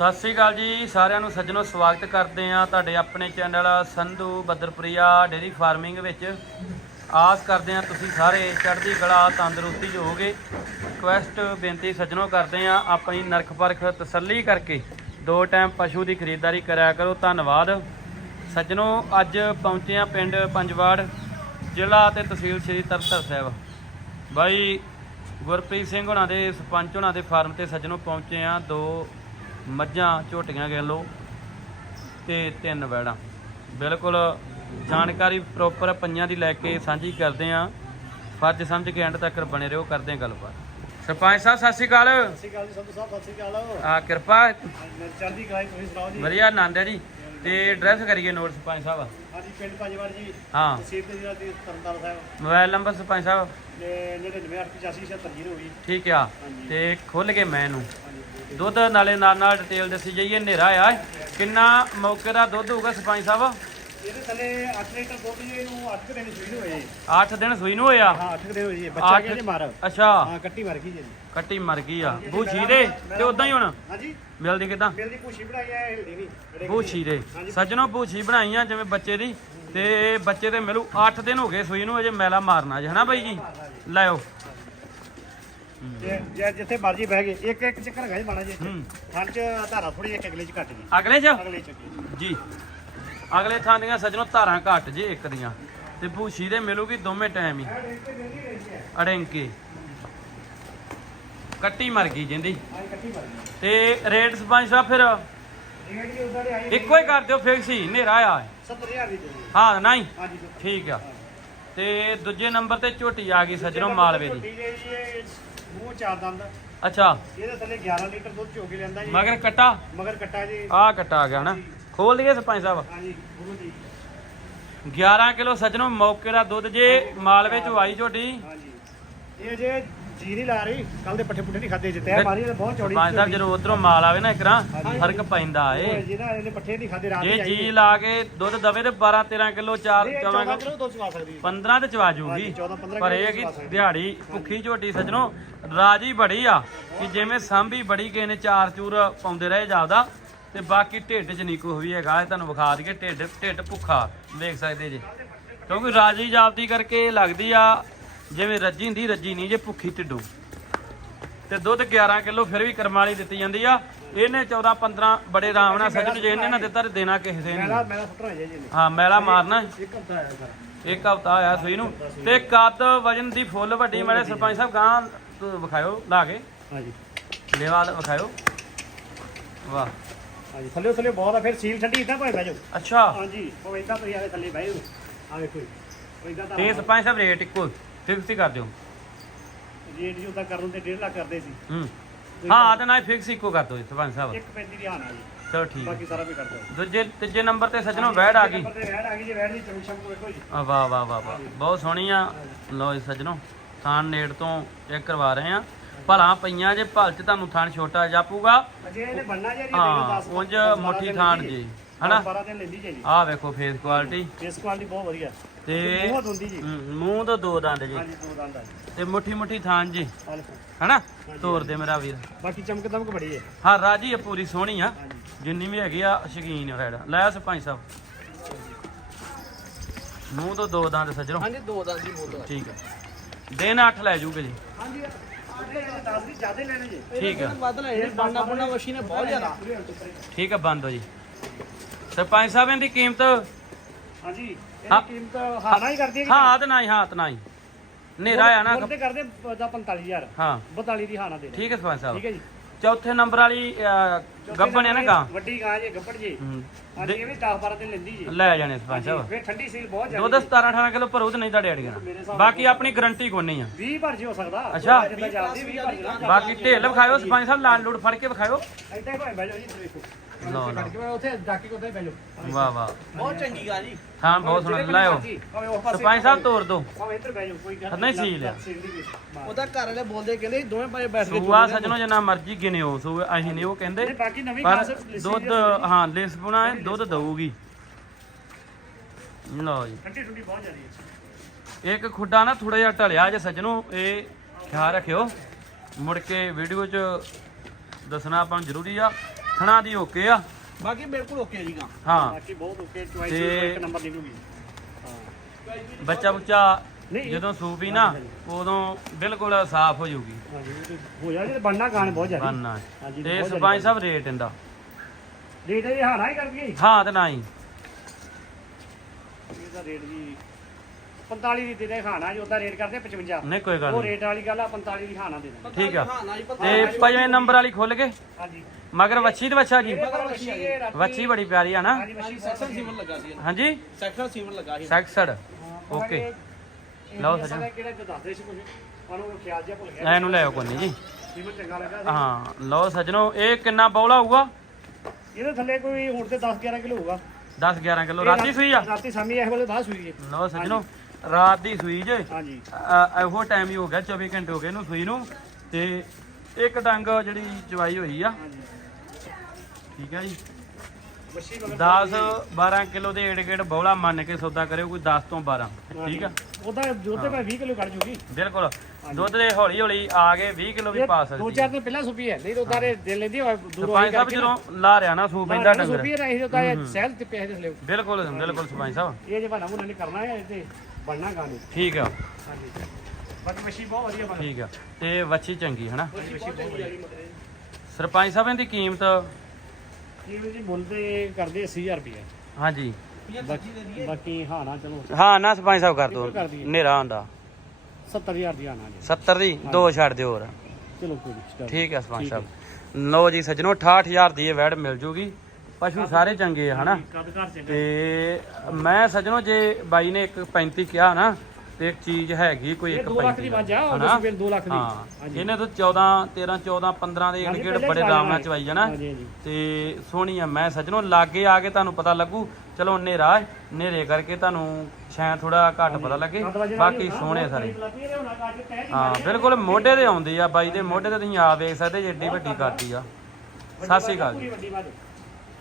ਸਤਿ ਸ੍ਰੀ ਅਕਾਲ ਜੀ, ਸਾਰਿਆਂ ਨੂੰ ਸੱਜਣੋ ਸਵਾਗਤ ਕਰਦੇ ਆ ਤੁਹਾਡੇ ਆਪਣੇ ਚੈਨਲ ਸੰਧੂ ਬੱਦਰਪ੍ਰਿਆ ਡੇਰੀ ਫਾਰਮਿੰਗ ਵਿੱਚ। ਆਸ ਕਰਦੇ ਆ ਤੁਸੀਂ ਸਾਰੇ ਚੜ੍ਹਦੀ ਕਲਾ, ਤੰਦਰੁਸਤੀ 'ਚ ਹੋਗੇ ਰਿਕੁਐਸਟ ਬੇਨਤੀ ਸੱਜਣੋ ਕਰਦੇ ਆ ਆਪਣੀ ਨਰਖ ਪਰਖ ਤਸੱਲੀ ਕਰਕੇ ਦੋ ਟਾਈਮ ਪਸ਼ੂ ਦੀ ਖਰੀਦਦਾਰੀ ਕਰਿਆ ਕਰੋ। ਧੰਨਵਾਦ। ਸੱਜਣੋ, ਅੱਜ ਪਹੁੰਚੇ ਆ ਪਿੰਡ ਪੰਜਵਾੜ, ਜ਼ਿਲ੍ਹਾ ਤੇ ਤਹਿਸੀਲ ਸ੍ਰੀ ਤਰਤਰ ਸਾਹਿਬ। ਬਾਈ ਗੁਰਪ੍ਰੀਤ ਸਿੰਘ ਹੋਣਾ ਦੇ, ਸਰਪੰਚ ਹੁਣਾਂ ਦੇ ਫਾਰਮ ਤੇ ਸੱਜਣੋਂ ਪਹੁੰਚੇ ਆ ਦੋ ਮੱਝਾਂ ਝੋਟੀਆਂ ਕਹਿ ਲਓ ਤੇ ਤਿੰਨ ਵੈੜਾਂ। ਬਿਲਕੁਲ ਜਾਣਕਾਰੀ ਪ੍ਰੋਪਰ ਪਈਆਂ ਦੀ ਲੈ ਕੇ ਸਾਂਝੀ ਕਰਦੇ ਆ। ਫਰਜ਼ ਸਮਝ ਕੇ ਐਂਡ ਤੱਕ ਬਣੇ ਰਹੋ ਕਰਦੇ ਆ ਗੱਲਬਾਤ। ਸਰਪੰਚ ਸਾਹਿਬ ਸਤਿ ਸ਼੍ਰੀ ਅਕਾਲ। ਸਤਿ ਸ਼੍ਰੀ ਅਕਾਲ ਜੀ ਸਤਿ ਸ਼੍ਰੀ ਅਕਾਲ। ਆ ਕਿਰਪਾ। ਚੜ੍ਹਦੀ ਕਲਾ ਜੀ, ਤੁਸੀਂ ਸੁਣਾਓ ਜੀ। ਵਧੀਆ ਆਨੰਦ ਹੈ ਜੀ। ਤੇ ਐਡਰੈਸ ਕਰੀਏ ਨੋਟ ਸਰਪੰਚ ਸਾਹਿਬ। ਹਾਂਜੀ ਪਿੰਡ ਪੰਜਵਾਰ ਜੀ। ਹਾਂ। ਤਹਿਸੀਲ ਤੇ ਜ਼ਿਲ੍ਹਾ ਤੇ ਤਰਨਤਾਰਨ ਸਾਹਿਬ। ਮੋਬਾਈਲ ਨੰਬਰ ਸਰਪੰਚ ਸਾਹਿਬ। ਤੇ 99857670 ਹੋਈ ਠੀਕ ਆ। ਤੇ ਖੁੱਲ ਕੇ ਮੈਂ ਨੂੰ ਦੁੱਧ ਨਾਲੇ ਨਾਲ ਨਾਲ ਡਿਟੇਲ ਦੱਸੀ ਜਾਈਏ ਹਨੇਰਾ ਆ। ਕਿੰਨਾ ਮੌਕੇ ਦਾ ਦੁੱਧ ਹੋਊਗਾ ਸਰਪੰਚ ਸਾਹਿਬ? ਇਹਦੇ ਥੱਲੇ 8 ਲੀਟਰ ਦੁੱਧ ਜੀ ਇਹਨੂੰ 8 ਦਿਨ ਸੂਈ ਨੂੰ ਹੋਏ। 8 ਦਿਨ ਸੂਈ ਨੂੰ ਹੋਇਆ? ਹਾਂ 8 ਦਿਨ ਹੋਏ ਜੀ ਬੱਚਾ ਅੱਠ- ਗਿਆ ਜੀ ਮਾਰ। ਅੱਛਾ। ਹਾਂ ਕੱਟੀ ਮਰ ਗਈ ਜੀ ਕੱਟੀ ਮਰ ਗਈ ਆ। ਬੂਛੀ ਦੇ ਤੇ ਉਦਾਂ ਹੀ ਹੁਣ? ਹਾਂਜੀ ਮਿਲਦੀ ਕਿਦਾਂ? ਬਿਲ ਦੀ ਪੂਛੀ ਬਣਾਈ ਹੈ ਹਿਲਦੀ ਨਹੀਂ। ਜਿਹੜੇ ਬੂਛੀ ਦੇ ਸੱਜਣੋ ਬੂਛੀ ਬਣਾਈਆਂ ਜਿਵੇਂ ਬੱਚੇ ਦੀ। ਤੇ ਬੱਚੇ ਤੇ ਮਿਲੂ 8 ਦਿਨ ਹੋ ਗਏ ਸੂਈ ਨੂੰ ਅਜੇ ਮੈਲਾ ਮਾਰਨਾ ਬਾਈ ਜੀ? ਲਾਇਓ ਜੇ। ਜੇ ਜਿੱਥੇ ਮਰਜ਼ੀ ਬਹਿ ਗਏ ਇੱਕ ਇੱਕ ਚੱਕਰ ਹੈਗਾ ਜੀ ਮਾੜਾ ਜੀ ਹੂੰ। ਥਣ ਚ ਧਾਰਾ ਥੋੜੀ ਇੱਕ ਅਗਲੇ ਚ ਘੱਟ ਗਈ। ਅਗਲੇ ਚ? ਅਗਲੇ ਚ ਅੱਗੇ। ਜੀ। ਅਗਲੇ ਥਾਂ ਦੀਆਂ ਸੱਜਣੋ ਧਾਰਾਂ ਘੱਟ ਜੇ ਇੱਕ ਦੀਆਂ। ਤੇ ਬੂਛੀ ਦੇ ਮਿਲੂਗੀ ਦੋਵੇਂ ਟਾਈਮ ਹੀ। ਅੜਿੰਕੇ। ਕੱਟੀ ਮਰ ਗਈ ਜਿੰਦੀ। ਤੇ ਰੇਟ ਸਰਪੰਚ ਸਾਹਿਬ ਫਿਰ। ਇੱਕੋ ਹੀ ਕਰ ਦਿਓ ਫਿਕਸ ਹੀ ਹਨੇਰਾ ਆ 70000 ਦੀ ਹਾਂ ਨਹੀਂ। ਠੀਕ ਆ। ਤੇ ਦੂਜੇ ਨੰਬਰ ਤੇ ਝੋਟੀ ਆ ਗਈ ਸੱਜਣੋ ਮਾਲਵੇ ਦੀ। ਮੂੰਹ ਚਾਰ ਦੰਦ ਅੱਛਾ। ਇਹਦੇ ਥੱਲੇ 11 ਲੀਟਰ ਦੁੱਧ ਚੋ ਕੇ ਲੈਂਦਾ ਜੀ। ਮਗਰ ਕਟਾ? ਮਗਰ ਕੱਟਾ ਜੀ। ਆ ਕਟਾ ਆ ਗਿਆ ਹਨਾ ਖੋਲ ਲਈਏ ਸਰਪੰਚ ਸਾਹਿਬ। ਹਾਂਜੀ ਗੁਰੂ ਜੀ। 11 ਕਿਲੋ ਸੱਜਣੋ ਮੌਕੇ ਦਾ ਦੁੱਧ ਜੇ ਮਾਲਵੇ ਚ ਆਈ ਝੋਟੀ ਹਾਂਜੀ। ਇਹ ਜੇ ਜੀ ਨਹੀਂ ਲਾ ਰਹੀ ਕੱਲ ਦੇ ਪੱਠੇ ਪੁੱਠੇ ਨਹੀਂ ਖਾਦੇ ਜਿੱਤੇ। ਆ ਮਾਰੀ ਬਹੁਤ ਚੌੜੀ ਸਰਪੰਚ ਸਾਹਿਬ ਜਦੋਂ ਉਧਰੋਂ ਮਾਲ ਆਵੇ ਨਾ ਇਕਰਾਂ ਫ਼ਰਕ ਪੈਂਦਾ ਏ। ਜਿਹਦਾ ਇਹਨੇ ਪੱਠੇ ਨਹੀਂ ਖਾਦੇ ਰਾਤ ਜੇ ਜੀ ਲਾ ਕੇ ਦੁੱਧ ਦਵੇ ਤੇ 12 13 ਕਿਲੋ 4 ਇਹ 14 ਚਵਾਂਗੇ ਕਿਲੋ ਦੁੱਧ ਚਵਾ ਸਕਦੀ ਹੈ। 15 ਤੇ ਚਵਾ ਜੂਗੀ। ਹਾਂਜੀ, 14 15 ਪਰ ਇਹ ਕਿ। ਦਿਹਾੜੀ ਭੁੱਖੀ ਝੋਟੀ ਸੱਜਣੋ ਰਾਜੀ ਬੜੀ ਆ ਕਿ ਜਿਵੇਂ ਸਾਂਭੀ ਬੜੀ ਕਿਸੇ ਨੇ ਚਾਰ ਚੂਰ ਪਾਉਂਦੇ ਰਹੇ ਜਾਪਦਾ। ਤੇ ਬਾਕੀ ਢਿੱਡ 'ਚ ਨਹੀਂ ਕੁਛ ਵੀ ਹੈਗਾ ਇਹ ਤੁਹਾਨੂੰ ਵਿਖਾ ਦਈਏ ਢਿੱਡ ਢਿੱਡ ਭੁੱਖਾ ਦੇਖ ਸਕਦੇ ਜੇ। ਕਿਉਂਕਿ ਰਾਜੀ ਜਾਪਦੀ ਕਰਕੇ ਲੱਗਦੀ ਆ ਜਿਵੇਂ ਰੱਜੀ ਹੁੰਦੀ ਰੱਜੀ ਨਹੀਂ ਜੇ ਭੁੱਖੀ ਢਿੱਡੂ। ਤੇ ਦੁੱਧ 11 ਕਿਲੋ ਫਿਰ ਵੀ ਕਰਮ ਵਾਲੀ ਦਿੱਤੀ ਜਾਂਦੀ ਆ। ਇਹਨੇ 14 15 ਬੜੇ ਆਰਾਮ ਨਾਲ ਸੱਜਣ ਜੇ ਇਹਨੇ ਨਾ ਦਿੱਤਾ ਤੇ ਦੇਣਾ ਕਿਸੇ ਨੇ ਮੈਲਾ ਮੈਲਾ ਸੁੱਟਣਾ ਜੇ ਜੀ ਹਾਂ ਮੈਲਾ ਮਾਰਨਾ। ਇੱਕ ਹਫਤਾ ਆਇਆ ਸਰ। ਇੱਕ ਹਫਤਾ ਆਇਆ ਸੂਈ ਨੂੰ। ਤੇ ਕੱਦ ਵਜਨ ਦੀ ਫੁੱਲ ਵੱਡੀ ਮੇਰੇ ਸਰਪੰਚ ਸਾਹਿਬ ਗਾਂ ਵਿਖਾਇਓ ਲਾ ਕੇ। ਹਾਂਜੀ। ਲੇਵਾ ਵਿਖਾਇਓ। ਵਾਹ। ਹਾਂਜੀ ਥੱਲੇ ਥੱਲੇ ਬਹੁਤ ਆ ਫਿਰ ਸੀਲ ਠੰਡੀ ਇਦਾਂ ਭਾਵੇਂ ਬਹਿ ਜਾਓ। ਅੱਛਾ। ਹਾਂਜੀ ਉਹ ਇਦਾਂ ਤੁਸੀਂ ਆਵੇ ਥੱਲੇ ਬਹਿ ਜਾਓ। ਆ ਵੇਖੋ ਉਹ ਇਦਾਂ ਤਾਂ ਤੇ ਸਰਪੰਚ ਸਾਹਿਬ ਰੇਟ ਇੱਕੋ ਫਿਕਸ ਹੀ ਕਰ ਦਿਓ। ਰੇਟ ਜੀ ਉਦਾਂ ਕਰਨ ਤੇ 1.5 ਲੱਖ ਕਰਦੇ ਸੀ। ਹੂੰ। ਹਾਂ ਤੇ ਨਾ ਫਿਕਸ ਇੱਕੋ ਕਰ ਦਿਓ ਜੀ ਸਰਪੰਚ ਸਾਹਿਬ ਇੱਕ ਪੈਂਤੀ ਦੀ ਹਾਨ ਆ ਜੀ। ਚਲੋ ਠੀਕ ਹੈ। ਬਾਕੀ ਸਾਰਾ ਵੀ ਕਰ ਦਿਓ। ਦੂਜੇ ਤੀਜੇ ਨੰਬਰ ਤੇ ਸੱਜਣੋ ਵੈੜ ਆ ਗਈ। ਨੰਬਰ ਤੇ ਵੈੜ ਆ ਗਈ ਜੀ ਵੈੜ ਦੀ ਚਮਕ ਸ਼ਮਕ ਵੇਖੋ ਜੀ। ਆ ਵਾਹ ਵਾਹ ਵਾਹ ਵਾਹ। ਬਹੁਤ ਸੋਹਣੀ ਆ। ਲਓ ਜੀ ਸੱਜਣੋ ਥਾਨ ਨੇੜ ਤੋਂ ਚੈੱਕ ਕਰਵਾ ਰਹੇ ਆ। ਭਲਾ ਪਈਆਂ ਜੇ ਭਲ ਚ ਤੁਹਾਨੂੰ ਥਾਨ ਛੋਟਾ ਜਾਪੂਗਾ। ਅਜੇ ਇਹਨੇ ਬੰਨਾ ਜੇ ਹਾਂ ਉਂਝ ਮੁੱਠੀ ਥਾਨ ਜੀ। ਹਨਾ? 12 ਦਿਨ ਲੈਂਦੀ ਜੀ। ਆਹ ਵੇਖੋ ਫੇਸ ਕੁਆਲਿਟੀ ਇਸ ਕੁਆਲਿਟੀ ਬਹੁਤ ਵਧੀਆ। ਤੇ ਬਹੁਤ ਹੁੰਦੀ ਜੀ। ਮੂੰਹ ਤੋਂ ਦੋ ਦੰਦ ਜੀ। ਹਾਂਜੀ ਦੋ ਦੰਦ ਤੇ ਮੁੱਠੀ ਮੁੱਠੀ ਥਾਨ ਜੀ। ਹਨਾ? ਤੋਰ ਦੇ ਮੇਰਾ ਵੀਰ। ਬਾਕੀ ਚਮਕ ਦਮਕ ਬੜੀ ਹੈ। ਹਾਂ ਰਾਜੀ ਇਹ ਪੂਰੀ ਸੋਹਣੀ ਆ। ਜਿੰਨੀ ਵੀ ਹੈਗੀ ਆ ਸ਼ਕੀਨ ਰੈਡ। ਲੈ ਸਰਪੰਚ ਸਾਹਿਬ। ਮੂੰਹ ਤੋਂ ਦੋ ਦੰਦ ਸੱਜਣੋ। ਹਾਂਜੀ ਦੋ ਦੰਦ ਜੀ ਬੋਲ ਠੀਕ ਹੈ ਦਿਨ 8 ਲੈ ਜੂਗੇ ਜੀ। ਹਾਂਜੀ। ਅੱਗੇ 10 ਦੀ ਜ਼ਿਆਦਾ ਲੈਣੇ ਜੀ ਠੀਕ ਹੈ। ਵੱਧ ਲੈਣੇ ਬਾਣਾ ਬੁਣਾ ਮਸ਼ੀਨ ਹੈ ਬਹੁਤ ਜ਼ਿਆਦਾ। ਠੀਕ ਹੈ ਬੰਦ ਹੋ ਜੀ। ਸਰਪੰਚ ਸਾਹਿਬ ਇਹਦੀ ਕੀਮਤ ਹਾਂਜੀ ਹਾਂ। ਇਹਦੀ ਕੀਮਤ ਹਾਨਾ ਹੀ ਕਰਦੀ ਹੈ ਕਿ ਹਾਂ ਤੇ ਹਾਂ ਤੇ ਨੇਰਾ ਆ ਨਾ। ਕਰਦੇ ਦਾ 45000 ਹਾਂ। 42 ਦੀ ਹਾਨਾ ਦੇ ਠੀਕ ਹੈ ਸਰਪੰਚ ਠੀਕ ਸਾਹਿਬ ਹੈ ਜੀ। ਚੌਥੇ ਨੰਬਰ ਵਾਲੀ ਅਹ, ਗੱਭਣ ਹੈ ਨਾ ਗਾਂ? ਵੱਡੀ ਗਾਂ ਜੀ ਗੱਪੜ ਜੀ। ਹਾਂਜੀ ਇਹ ਵੀ 10 12 ਦਿਨ ਲੈਂਦੀ ਜੀ। ਲੈ ਜਾਣੇ ਸਰਪੰਚ ਸਾਹਿਬ ਫਿਰ ਠੰਡੀ ਸੀਲ ਬਹੁਤ ਦੁੱਧ ਜ਼ਿਆਦਾ 17 18 ਕਿਲੋ ਭਰੂ ਤੇ ਨਹੀਂ ਤੁਹਾਡੇ ਅੜੀਆਂ। ਬਾਕੀ ਆਪਣੀ ਗਾਰੰਟੀ ਕੋਈ ਨਹੀਂ ਆ। 20 ਭਰ ਜੀ ਹੋ ਸਕਦਾ। ਅੱਛਾ। ਜਿੱਦਾਂ ਚੱਲਦੀ 20 ਭਰ ਜੀ ਬਾਕੀ ਢੇਲ ਵਿਖਾਇਓ ਸਰਪੰਚ ਸਾਹਿਬ ਲਾਲ ਲੂੜ ਫੜ ਕੇ ਵਿਖਾਇਓ। ਇੱਥੇ ਭਾਵੇਂ ਬਹਿ ਜਾਓ ਜੀ ਦੇਖੋ ਲਓ ਲਓ ਕੱਟ ਕੇ ਮੈਂ ਉੱਥੇ ਜਾ ਕੇ ਉੱਥੇ ਬਹਿ ਜਾਓ। ਵਾਹ ਵਾਹ। ਬਹੁਤ ਚੰਗੀ ਗਾਂ ਜੀ। ਹਾਂ ਬਹੁਤ ਸੋਹਣਾ। ਲਾਇਓ। ਭਾਵੇਂ ਉਹ ਪਾਸੇ ਸਰਪੰਚ ਸਾਹਿਬ ਤੋਰ ਦੋ। ਭਾਵੇਂ ਇੱਧਰ ਬਹਿ ਜਾਓ ਕੋਈ ਗੱਲ ਨਹੀਂ ਸੀਲ ਆ। ਸੀਲ ਦੀ ਵੀ। ਉਹਦਾ ਘਰ ਵਾਲੇ ਬੋਲਦੇ ਕਹਿੰਦੇ ਦੋਵੇਂ ਪਾਸੇ ਬੈਠ ਕੇ ਸੂਆ ਸੱਜਣੋ ਜਿੰਨਾ ਮਰਜ਼ੀ ਗਿਣਿਓ ਸੂ ਅਸੀਂ ਨਹੀਂ ਉਹ ਕਹਿੰਦੇ। ਨਹੀਂ ਬਾਕੀ ਨਵੀਂ ਪਰ ਖਾਸ ਲਿਸੀ ਦੁੱਧ ਹਾਂ ਲਿਸ ਬੁਣਾ ਹੈ ਦੁੱਧ ਦਊਗੀ। ਲਓ ਜੀ। ਠੰਡੀ ਠੰਡੀ ਬਹੁਤ ਜ਼ਿਆਦੀ ਹੈ। ਇੱਕ ਖੁੱਡਾ ਨਾ ਥੋੜਾ ਜਿਹਾ ਢਲਿਆ ਜੇ ਸੱਜਣੋ ਇਹ ਖਿਆਲ ਰੱਖਿਓ। ਮੁੜ ਕੇ ਵੀਡੀਓ 'ਚ ਦੱਸਣਾ ਆਪਾਂ ਨੂੰ ਜ਼ਰੂਰੀ ਆ। ਥਣਾ ਦੀ ਓਕੇ ਆ। ਬਾਕੀ ਬਿਲਕੁਲ ਓਕੇ ਜੀ ਗਾ। ਹਾਂ। ਬਾਕੀ ਬਹੁਤ ਓਕੇ ਚੁਆਇਸ ਤੇ- ਇੱਕ ਨੰਬਰ ਨਿਕਲੂਗੀ ਹਾਂ ਬੱਚਾ ਬੁੱਚਾ ਨਹੀਂ, ਜਦੋਂ ਸੂਪੀ ਨਾ ਉਦੋਂ ਬਿਲਕੁਲ ਸਾਫ਼ ਹੋ ਜਾਊਗੀ। ਹਾਂਜੀ ਉਹ ਤੇ ਹੋ ਜਾ ਜੇ ਬਣਨਾ ਗਾਣ ਬਹੁਤ ਜ਼ਿਆਦਾ। ਬੰਨਾ ਹਾਂਜੀ, ਤੇ ਬਹੁਤ ਸਰਪੰਚ ਸਾਹਿਬ ਰੇਟ ਇਹਦਾ। ਰੇਟ ਇਹ ਹਾਣਾ ਹੀ ਕਰ ਦਈਏ ਹਾਂ ਤੇ ਨਹੀਂ ਇਹਦਾ ਰੇਟ ਜੀ 45 ਦੀ ਦੇ ਖਾਣਾ ਜੀ ਉਹਦਾ ਰੇਟ ਕਰਦੇ 55 ਨਹੀਂ ਕੋਈ ਗੱਲ ਉਹ ਨਹੀਂ। ਰੇਟ ਵਾਲੀ ਗੱਲ ਆ 45 ਦੀ ਖਾਣਾ ਦੇ ਠੀਕ ਆ। ਜੀ ਤੇ ਪੰਜਵੇਂ ਨੰਬਰ ਵਾਲੀ ਖੁੱਲ ਕੇ। ਹਾਂਜੀ। ਮਗਰ ਵੱਛੀ ਤੇ ਵੱਛਾ ਕੀ? ਇਹ ਵੱਛੀ ਬੜੀ ਪਿਆਰੀ ਆ ਨਾ। ਹਾਂਜੀ ਸੈਕਸ਼ਨ ਸੀਮਨ ਲੱਗਾ ਸੀ। ਹਾਂਜੀ। ਸੈਕਸ਼ਨ ਸੀਮਨ ਲੱਗਾ ਸੀ। ਓਕੇ। ਲਓ ਸਜਾ ਸਜਾ ਕਿਹੜਾ ਤੇ ਦੱਸਦੇ ਸੀ ਕੁਝ ਉਹਨੂੰ ਖਿਆਲ ਜਿਹਾ ਭੁੱਲ ਗਿਆ। ਇਹਨੂੰ ਲੈ ਆਓ ਕੋਈ ਨਹੀਂ ਜੀ। ਜਿਵੇਂ ਚੰਗਾ ਲੱਗਾ ਸੀ। ਹਾਂ ਲਓ ਸਜਣੋ ਇਹ ਕਿੰਨਾ ਬੌਲਾ ਹੋਊਗਾ? ਇਹਦੇ ਥੱਲੇ ਕੋਈ ਹੁਣ ਤੇ 10 11 ਕਿਲੋ ਹੋਊਗਾ। 10 11 ਕਿਲੋ। ਰਾਤੀ ਸੂਈ ਆ? ਰਾਤੀ ਸਾਮੀ ਇਸ ਵੇਲੇ ਬਾਅਦ ਸੂਈ ਹੈ। ਲਓ ਸਜਣੋ। ਰਾਤ ਦੀ ਸੂਈ ਜੇ। ਹਾਂਜੀ। ਇਹੋ ਟਾਈਮ ਹੀ ਹੋ ਗਿਆ 24 ਘੰਟੇ ਹੋ ਗਏ ਇਹਨੂੰ ਸੂਈ ਨੂੰ। ਤੇ ਇੱਕ ਡੰਗ ਜਿਹੜੀ ਚਵਾਈ ਹੋਈ ਆ। ਠੀਕ ਹੈ ਜੀ। ਵੱਛੀ ਮਗਰ 10 12 ਕਿਲੋ ਦੇ ਏੜ ਗੇੜ ਬੌਲਾ ਮੰਨ ਕੇ ਸੌਦਾ ਕਰਿਓ ਕੋਈ 10 ਤੋਂ 12 ਠੀਕ ਆ? ਉਹਦਾ ਦੁੱਧ ਤੇ ਮੈਂ 20 ਕਿਲੋ ਕੱਢ ਜੂਗੀ। ਬਿਲਕੁਲ। ਦੁੱਧ ਦੇ ਹੌਲੀ ਹੌਲੀ ਆ ਗਏ 20 ਕਿਲੋ ਵੀ ਪਾ ਦੋ ਸਕਦੀ ਚਾਰ ਦਿਨ ਪਹਿਲਾਂ ਸੁਪੀ ਹੈ ਨਹੀਂ ਤਾਂ ਉਦਾਰੇ ਦੇ ਲੈਂਦੀ ਹੋਏ ਦੂਰੋਂ ਸਰਪੰਚ ਸਾਹਿਬ ਜਦੋਂ ਲਾ ਰਿਆ ਨਾ ਸੂ ਪੈਂਦਾ ਡੰਗਰ। ਸੁਪੀ ਰਹੀ ਤਾਂ ਸਹਿਲ ਤੇ ਪੈਸੇ ਥੱਲੇ। ਬਿਲਕੁਲ ਬਿਲਕੁਲ ਸਰਪੰਚ ਸਾਹਿਬ। ਇਹ ਜੇ ਬਣਾ ਮੁੰਨਾ ਨੇ ਕਰਨਾ ਹੈ ਤੇ ਬਣਨਾ ਗਾਣੇ। ਠੀਕ ਆ। ਹਾਂਜੀ। ਬਾਕੀ ਮੱਛੀ ਬਹੁਤ ਵਧੀਆ ਬਣ ਠੀਕ ਆ। ਤੇ ਵੱਛੀ ਚੰਗੀ ਹਨਾ? ਮੱਛੀ ਬਹੁਤ ਵਧੀਆ ਸਰਪੰਚ ਸਾਹਿਬ ਇਹਦੀ ਕੀਮਤ? ਜਿਵੇਂ ਜੀ ਮੁੱਲ ਤੇ ਕਰਦੇ 80000 ਰੁਪਏ ਹਾਂਜੀ। ਬਾਕੀ ਹਾਂ ਨਾ ਚਲੋ। ਹਾਂ ਨਾ ਸਰਪੰਚ ਸਾਹਿਬ ਕਰ ਦੋ। ਕਰ ਦਈਏ। ਹਨੇਰਾ ਹੁੰਦਾ। 70000 ਦੀ ਆਣਾ ਜੀ। 70 ਦੀ? ਦੋ ਛੱਡ ਦਿਓ ਹੋਰ। ਚਲੋ ਕੋਈ ਨਹੀਂ start। ਠੀਕ ਹੈ ਸਰਪੰਚ। ਸਾਹਿਬ। ਲਓ ਜੀ ਸੱਜਣੋ 68000 ਦੀ ਇਹ ਵੈੜ ਮਿਲ ਜੂਗੀ। ਪਸ਼ੂ ਸਾਰੇ ਚੰਗੇ ਆ ਹਨਾ? ਤੇ ਮੈਂ ਸੱਜਣੋ ਜੇ ਬਾਈ ਨੇ ਇੱਕ 35 ਕਿਹਾ ਨਾ ਤੇ ਇੱਕ ਚੀਜ਼ ਹੈਗੀ ਕੋਈ ਇਹ ਇੱਕ 2 ਲੱਖ ਦੀ ਵੱਜ ਹਨਾ? ਸਵੇਰ 2 ਲੱਖ ਦੀ। ਇਹਨੇ ਤਾਂ 14 13 14 15 ਦੇ ਪਹਿਲੇ ਬੜੇ ਆਰਾਮ ਨਾਲ। ਚਵਾਈ ਜਾਣਾ। ਤੇ ਸੋਹਣੀ ਆ ਮੈਂ ਸੱਜਣੋ ਲਾਗੇ ਆ ਕੇ ਤੁਹਾਨੂੰ ਪਤਾ ਲੱਗੂ। ਚਲੋ ਹਨੇਰਾ ਹਨੇਰੇ ਕਰਕੇ ਤੁਹਾਨੂੰ ਸ਼ਾਇਦ ਥੋੜਾ ਘੱਟ ਪਤਾ ਲੱਗੇ। ਬਾਕੀ ਸੋਹਣੇ ਸਾਰੇ। ਦੀ ਹਾਂ। ਬਿਲਕੁਲ ਮੋਢੇ ਤੇ ਆਉਂਦੀ ਆ ਬਾਈ ਦੇ ਮੋਢੇ ਤੇ ਤੁਸੀਂ ਆ ਵੇਖ ਸਕਦੇ ਜੇ ਏਡੀ ਵੱਡੀ ਕਰਦੀ ਆ। ਸਤਿ ਸ਼੍ਰੀ ਅਕਾਲ ਜੀ।